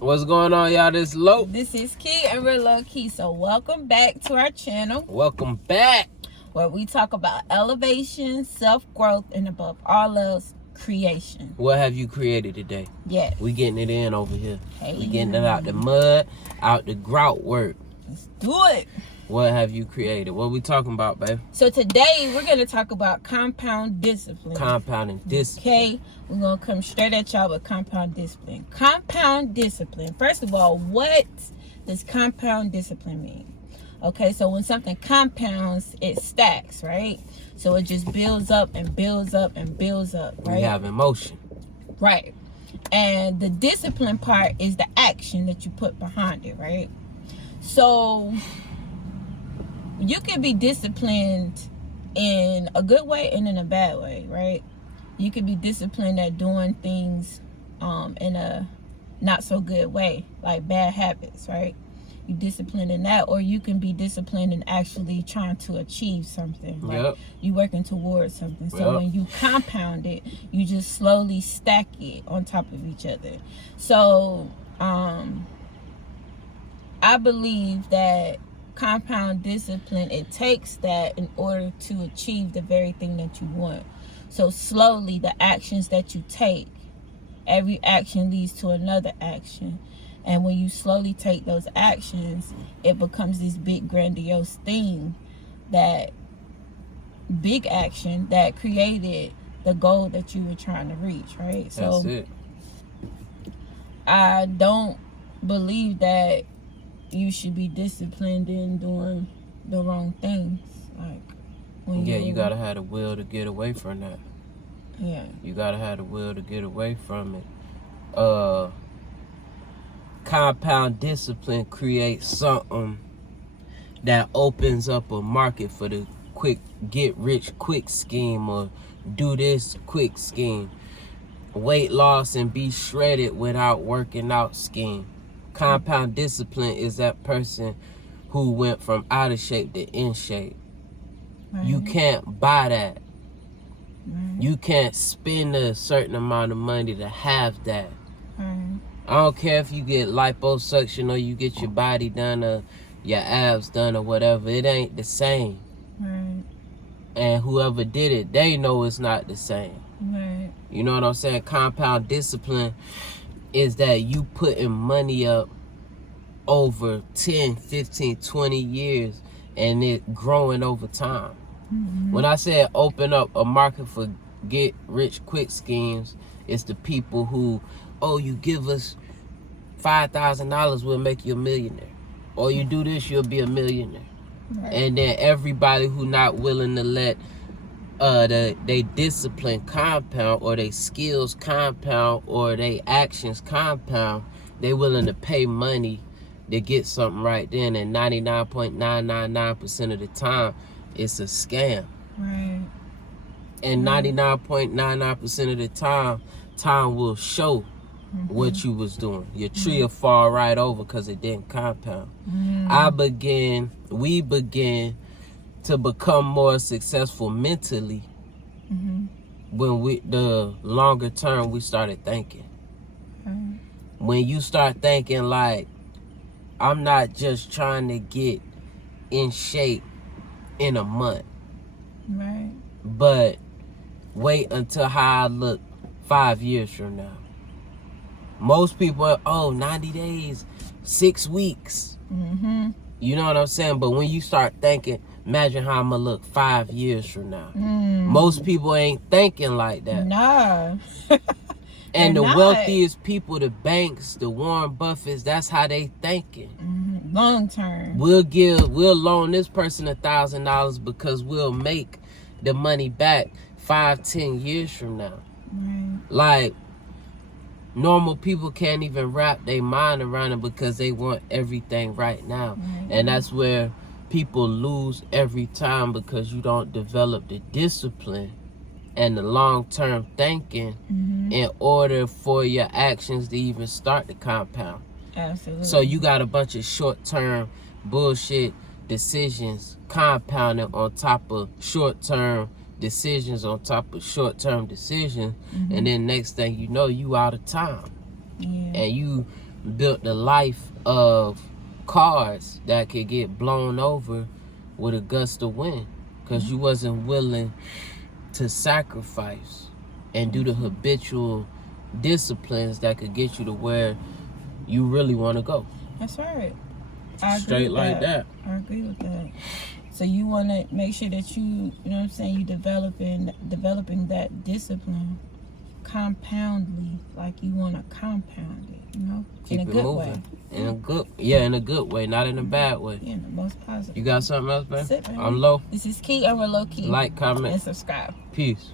What's going on, y'all? This is Low. This is Key, and we're Low Key. So welcome back to our channel. Welcome back. Where we talk about elevation, self-growth, and above all else, creation. What have you created today? Yes. We getting it in over here. Hey. We getting it out the mud, out the grout work. Let's do it. What have you created? What we talking about, babe? So today, we're going to talk about compound discipline. Compounding discipline. Okay? We're going to come straight at y'all with compound discipline. Compound discipline. First of all, what does compound discipline mean? Okay, so when something compounds, it stacks, right? So it just builds up and builds up and builds up, right? We have emotion. Right. And the discipline part is the action that you put behind it, right? So you can be disciplined in a good way and in a bad way, right? You can be disciplined at doing things in a not so good way, like bad habits, right? You disciplined in that, or you can be disciplined in actually trying to achieve something. Like you working towards something. So when you compound it, you just slowly stack it on top of each other. So I believe that compound discipline, it takes that in order to achieve the very thing that you want. So slowly, the actions that you take, every action leads to another action. And when you slowly take those actions, it becomes this big grandiose thing, that big action that created the goal that you were trying to reach, right? So that's it. I don't believe that you should be disciplined in doing the wrong things. Like when you gotta have the will to get away from that. Yeah. You gotta have the will to get away from it. Compound discipline creates something that opens up a market for the quick get rich quick scheme, or do this quick scheme, weight loss and be shredded without working out scheme. Compound discipline is that person who went from out of shape to in shape. Right. You can't buy that. Right. You can't spend a certain amount of money to have that. Right. I don't care if you get liposuction or you get your body done or your abs done or whatever. It ain't the same. Right. And whoever did it, they know it's not the same. Right. You know what I'm saying? Compound discipline is that you putting money up over 10, 15, 20 years and it growing over time. Mm-hmm. When I said open up a market for get rich quick schemes, it's the people who, you give us $5,000, we'll make you a millionaire. Or you do this, you'll be a millionaire. Right. And then everybody who not willing to let they discipline compound, or they skills compound, or they actions compound, they willing to pay money to get something right then. And 99.999% of the time, it's a scam. Right. And 99.99% of the time will show what you was doing. Your tree will fall right over because it didn't compound. We began to become more successful mentally when the longer term we started thinking. When you start thinking like, I'm not just trying to get in shape in a month, right? But wait until how I look 5 years from now. Most people are, 90 days, 6 weeks. Mm-hmm. You know what I'm saying? But when you start thinking, imagine how I'm going to look 5 years from now. Most people ain't thinking like that. Nah. And the wealthiest people, the banks, the Warren Buffetts, that's how they thinking. Mm-hmm. Long term. We'll loan this person $1,000 because we'll make the money back 5-10 years from now. Right. Like, normal people can't even wrap their mind around it because they want everything right now. Right. And that's where people lose every time, because you don't develop the discipline and the long-term thinking in order for your actions to even start to compound. Absolutely. So you got a bunch of short-term bullshit decisions compounding on top of short-term decisions on top of short-term decisions, and then next thing you know, you out of time. Yeah. And you built the life of cars that could get blown over with a gust of wind, because you wasn't willing to sacrifice and do the habitual disciplines that could get you to where you really want to go. That's right. I agree Straight with like that. I agree with that. So you want to make sure that you know what I'm saying, you developing that discipline compoundly, like you want to compound it, you know, Keep in a it good moving. way. In a good way, not in a bad way. Yeah, in the most positive. You got something else, man? That's it, man. I'm low. This is Key. I'm real low key. Like, comment, and subscribe. peace.